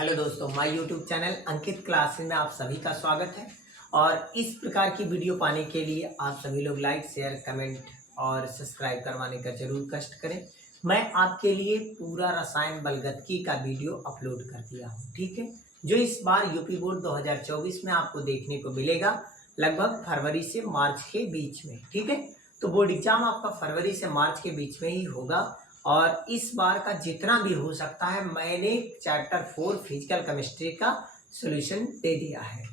Hello दोस्तों, my YouTube channel Ankit classes में आप सभी का स्वागत है। और इस प्रकार की वीडियो पाने के लिए आप सभी लोग लाइक शेयर कमेंट और सब्सक्राइब करवाने का जरूर कष्ट करें। मैं आपके लिए पूरा रसायन बलगतकी का वीडियो अपलोड कर दिया हूँ, ठीक है, जो इस बार यूपी बोर्ड 2024 में आपको देखने को मिलेगा, लगभग फरवरी से मार्च के बीच में। ठीक है, तो बोर्ड एग्जाम आपका फरवरी से मार्च के बीच में ही होगा। और इस बार का जितना भी हो सकता है मैंने चैप्टर 4 फिजिकल केमिस्ट्री का सॉल्यूशन दे दिया है।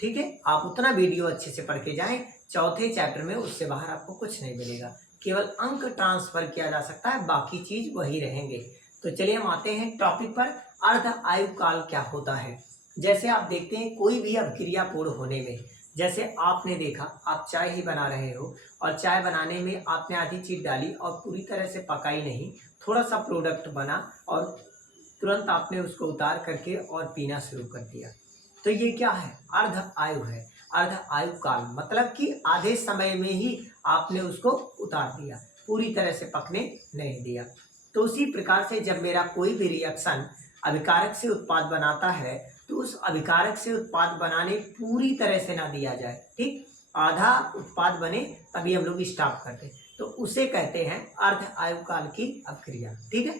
ठीक है, आप उतना वीडियो अच्छे से पढ़ के जाएं, चौथे चैप्टर में उससे बाहर आपको कुछ नहीं मिलेगा, केवल अंक ट्रांसफर किया जा सकता है, बाकी चीज वही रहेंगे। तो चलिए हम आते हैं टॉपिक पर। अर्ध आयु काल क्या होता है। जैसे आप देखते हैं कोई भी अभिक्रिया पूर्ण होने में, जैसे आपने देखा आप चाय ही बना रहे हो और चाय बनाने में आपने आधी चीज डाली और पूरी तरह से पकाई नहीं, थोड़ा सा प्रोडक्ट बना और तुरंत आपने उसको उतार करके और पीना शुरू कर दिया, तो ये क्या है, अर्ध आयु है। अर्ध आयु काल मतलब कि आधे समय में ही आपने उसको उतार दिया, पूरी तरह से पकने नहीं दिया। तो उसी प्रकार से जब मेरा कोई भी रिएक्शन अभिकारक से उत्पाद बनाता है तो उस अभिकारक से उत्पाद बनाने पूरी तरह से ना दिया जाए, ठीक, आधा उत्पाद बने तभी हम लोग स्टॉप करते, तो उसे कहते हैं अर्ध आयु काल की अभिक्रिया। ठीक है,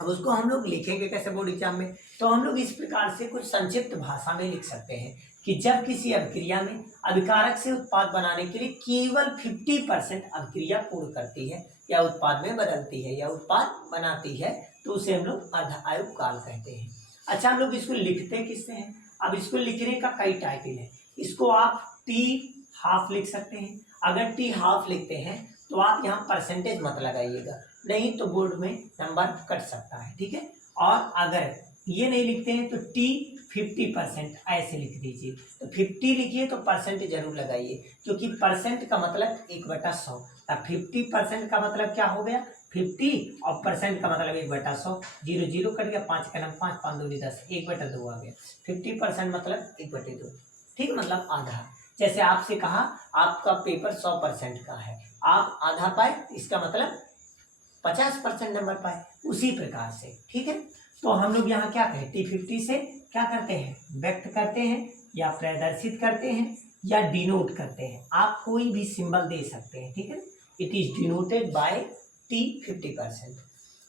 अब उसको हम लोग लिखेंगे कैसे बोर्ड एग्जाम में, तो हम लोग इस प्रकार से कुछ संक्षिप्त भाषा में लिख सकते हैं कि जब किसी अभिक्रिया में अभिकारक से उत्पाद बनाने के लिए केवल 50% अभिक्रिया पूर्ण करती है या उत्पाद में बदलती है या उत्पाद बनाती है, तो उसे हम लोग अर्ध आयु काल कहते हैं। अच्छा, हम लोग इसको लिखते किससे हैं। अब इसको लिखने का कई टाइटल है। इसको आप टी हाफ लिख सकते हैं। अगर टी हाफ लिखते हैं तो आप यहाँ परसेंटेज मत लगाइएगा, नहीं तो बोर्ड में नंबर कट सकता है। ठीक है, और अगर ये नहीं लिखते हैं तो टी 50% ऐसे लिख दीजिए। तो 50 लिखिए तो परसेंट जरूर लगाइए, क्योंकि परसेंट का मतलब 1/100। अब 50% का मतलब क्या हो गया, 50, और परसेंट का मतलब 1/100। 0 0 कट गया, 5 का नाम 5, 5 दूनी 10, 1/2 आ गया। 50% मतलब 1/2, ठीक, मतलब आधा। जैसे आपसे कहा आपका पेपर 100% का है, आप आधा पाए, इसका मतलब 50% नंबर पाए, उसी प्रकार से। ठीक है, तो हम लोग यहाँ क्या कहें, T50 से क्या करते हैं, व्यक्त करते हैं या प्रदर्शित करते हैं या डिनोट करते हैं, आप कोई भी सिंबल दे सकते हैं। ठीक है, it is denoted by T50%।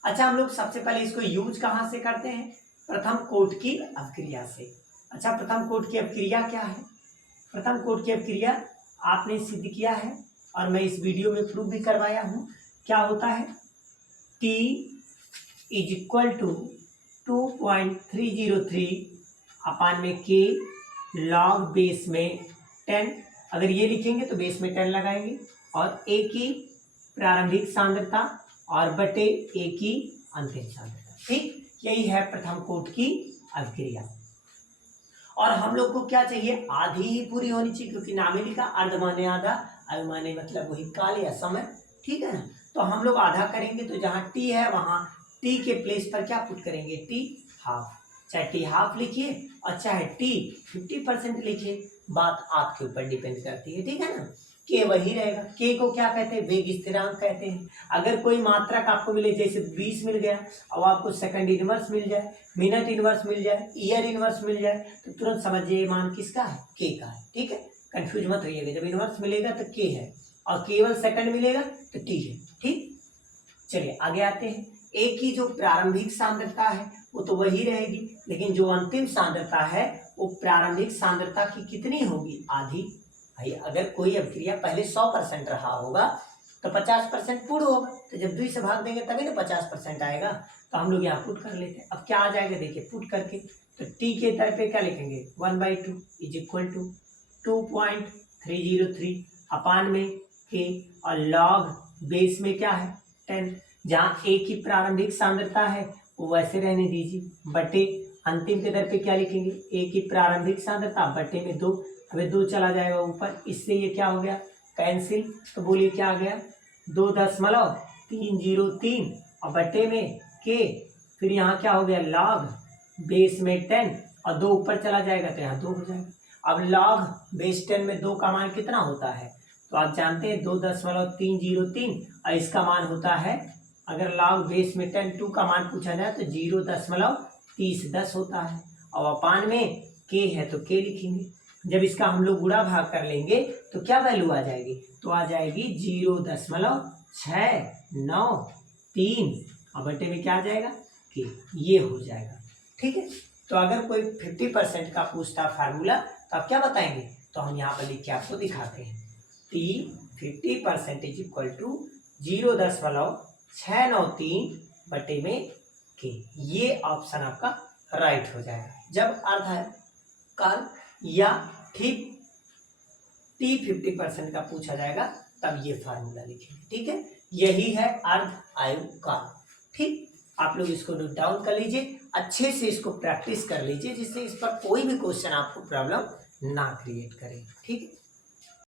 अच्छा, हम लोग सबसे पहले इसको यूज कहाँ से करते हैं, प्रथम कोट की अभिक्रिया से। अच्छा, प्रथम कोट की अभिक्रिया क्या है, प्रथम कोट की अभिक्रिया आपने सिद्ध किया है और मैं इस वीडियो में प्रूफ भी करवाया हूँ। क्या होता है, T इज इक्वल टू 2.303 अपान में K लॉग बेस में 10। अगर ये लिखेंगे तो बेस में 10 लगाएंगे, और A की प्रारंभिक सांद्रता और बटे A की अंतिम सांद्रता। ठीक, यही है प्रथम कोट की अभिक्रिया। और हम लोग को क्या चाहिए, आधी ही पूरी होनी चाहिए, क्योंकि नाम ही लिखा अर्ध माने आधा, आयु माने मतलब वही काल या समय। ठीक है ना, तो हम लोग आधा करेंगे तो जहाँ टी है वहां टी के प्लेस पर क्या पुट करेंगे, टी हाफ। चाहे टी हाफ लिखिए और चाहे टी 50% लिखिए, बात आपके ऊपर डिपेंड करती है। ठीक है ना, के वही रहेगा। के को क्या कहते हैं, वेग स्थिरांक कहते हैं। अगर कोई मात्रक आपको मिले, जैसे 20 मिल गया, और आपको सेकंड इनवर्स मिल जाए, मिनट इनवर्स मिल जाए, ईयर इनवर्स मिल जाए, तो तुरंत समझिए मान किसका है, के का है। ठीक है, कंफ्यूज मत रहिएगा, जब इनवर्स मिलेगा तो के है और केवल सेकंड मिलेगा तो टी है। ठीक, चलिए आगे आते हैं। ए की जो प्रारंभिक सांद्रता है वो तो वही रहेगी, लेकिन जो अंतिम सांद्रता है वो प्रारंभिक सांद्रता की कितनी होगी, आधी। भाई अगर कोई अभिक्रिया पहले 100% रहा होगा तो 50% पूर्ण होगा, तो जब 2 से भाग देंगे तभी ना 50% आएगा। तो हम लोग यहाँ पुट कर लेते हैं। अब क्या आ जाएगा, देखिए पुट करके, तो टी के तरफ पे क्या लिखेंगे, 1/2 इज इक्वल टू 2.303 अपान में के, और लॉग बेस में क्या है 10। जहाँ ए की प्रारंभिक सांद्रता है वो वैसे रहने दीजिए, बटे अंतिम के दर पे क्या लिखेंगे, ए की प्रारंभिक सांद्रता बटे में 2। अबे 2 चला जाएगा ऊपर, इससे ये क्या हो गया, कैंसिल। तो बोलिए क्या आ गया, 2.303 और बटे में के, फिर यहाँ क्या हो गया, लॉग बेस में 10 और 2 ऊपर चला जाएगा तो यहाँ 2 हो जाएगा। अब लॉग बेस 10 में 2 का मान कितना होता है, तो आप जानते हैं 2.303, और इसका मान होता है, अगर लॉग बेस में 10 2 का मान पूछा जाए तो 0.3 30 10 होता है, और अपान में के है तो के लिखेंगे। जब इसका हम लोग गुणा भाग कर लेंगे तो क्या वैल्यू आ जाएगी, तो आ जाएगी 0.693 और बटे में क्या आ जाएगा के, ये हो जाएगा। ठीक है, तो अगर कोई 50% का पूछता फार्मूला तो आप क्या बताएंगे, तो हम यहाँ पर लिख के आपको दिखाते हैं। टी 50% इज इक्वल टू 0.693 बटे में के, ये ऑप्शन आपका राइट हो जाएगा। जब अर्धकाल या ठीक टी 50% का पूछा जाएगा तब ये फार्मूला लिखेंगे। ठीक है, यही है अर्ध आयु काल। ठीक, आप लोग इसको नोट डाउन कर लीजिए, अच्छे से इसको प्रैक्टिस कर लीजिए, जिससे इस पर कोई भी क्वेश्चन आपको प्रॉब्लम ना क्रिएट करे। ठीक है।